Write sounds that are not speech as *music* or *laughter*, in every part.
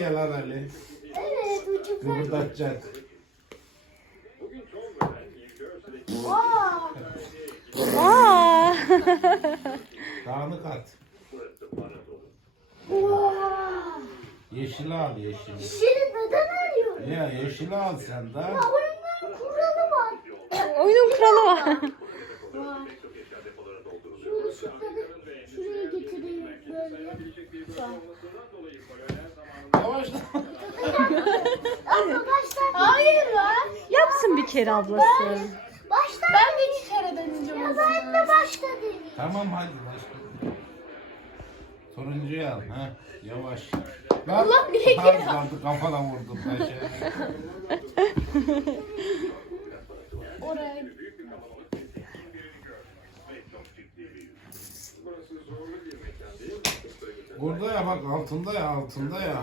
gel lan Ali. Evet uçuk var. Kıvırdatacak. Aaa. Wow. Aaa. *laughs* *laughs* Dağınık at. Aaa. Wow. Yeşil al yeşil. Yeşil neden arıyorsun? Ya yeşil al sen de. Ya kuralı *laughs* oyunun kuralı var. oyunun kuralı var. Şu ışıkları kere ablası. Ben, baştan ben de iki kere deneyeceğim. Ya ben de başta deneyeceğim. Tamam hadi başta Turuncu al ha yavaş. Ben Allah niye geri Kafadan *laughs* vurdum ben *laughs* şey. Oraya Burada ya bak altında ya altında ya.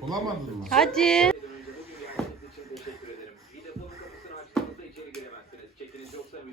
Bulamadın hadi. mı? Hadi.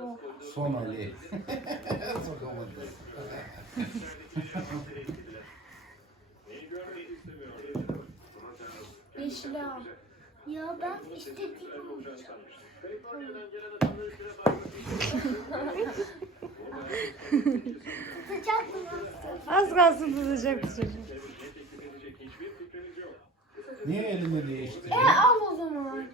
Oh. Son Ali. *laughs* Sokamadı. İslam. Ya ben istediğim *laughs* *laughs* *laughs* *laughs* Az kalsın tutacak bir çocuk. Niye elini değiştirdin? E al o zaman.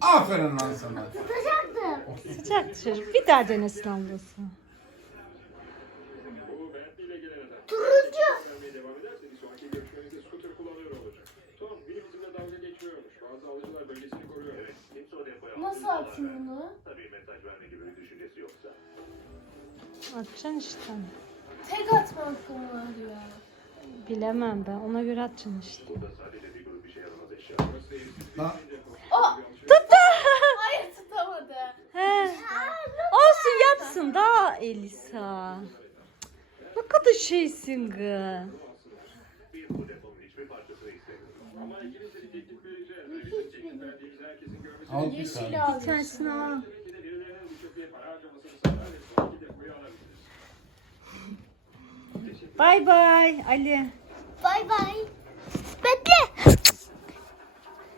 Aferin lan sana. Sıcaktı. Sıcaktı çocuk. Bir daha denesin ablası. Turuncu. Nasıl atayım bunu? Atacaksın işte. Tek atmak mı var ya? Bilemem ben. Ona göre atacaksın işte. Ha? O tuttu. *laughs* Hayır tutamadı. Olsun da. yapsın da Elisa. Ne kadar şeysin gı. *laughs* Al bir no. Bye bye Ali. Bye bye.